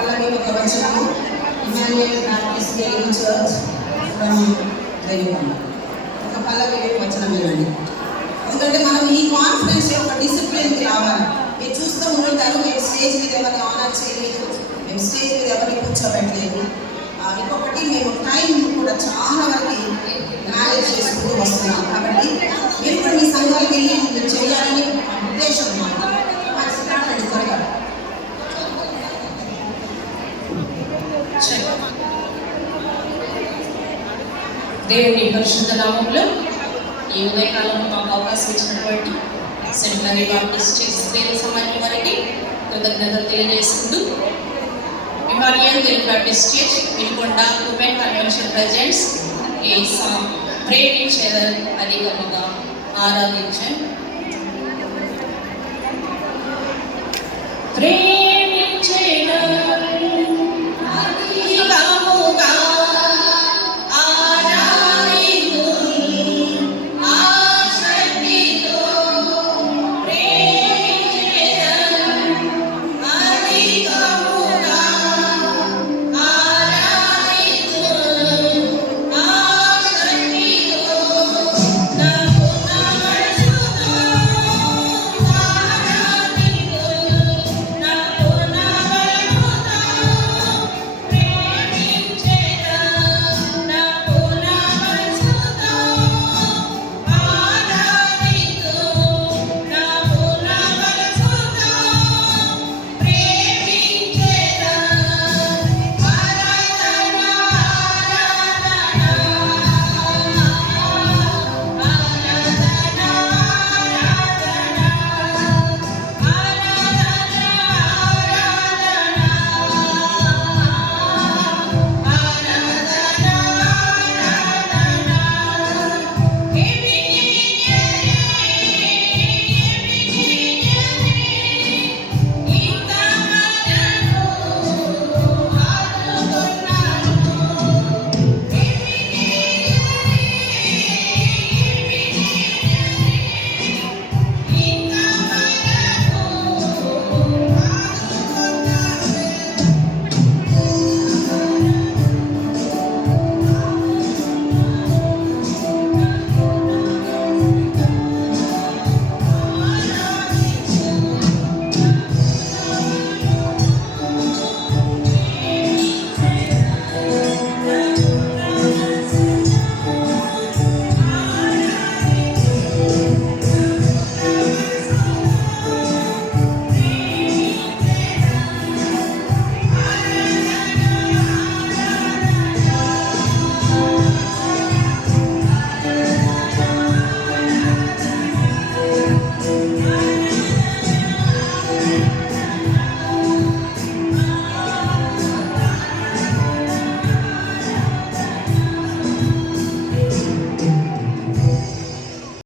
పల్లవి ఒక వచనము Emmanuel Baptist Telugu church from Veligonda. ఒక పల్లవి వచనం వినండి. ఎందుకంటే మనం ఈ కాన్ఫరెన్స్ ఒక డిసిప్లిన్కి రావాలి. మీరు చూస్తూ ఉంటారు, మేము స్టేజ్ మీద ఎవరిని ఆనర్ చేయలేదు, మేము స్టేజ్ మీద ఎవరిని కూర్చోబెట్టలేదు. ఇంకొకటి మేము టైం కూడా చాలా వరకు మేనేజ్ చేసుకుంటూ వస్తున్నాం. కాబట్టి మీరు కూడా మీ సంఘాలకు వెళ్ళి మీరు చేయాలని ఉద్దేశం మాట్లాడండి త్వరగా. దేవుని పరిశుద్ధ నామంలో ఈ ఉదయకాలంలో మాకు అవకాశం ఇచ్చినటువంటి సెంటరీ బాప్టిస్ట్ చర్చ్ దేవుని సమాజం వారికి కృతజ్ఞతలు తెలియజేసుకుంటూ, Emmanuel Telugu Baptist church Vinukonda women convention presidents ఈ ప్రేమించేదని అధికముగా ఆరాధించాం.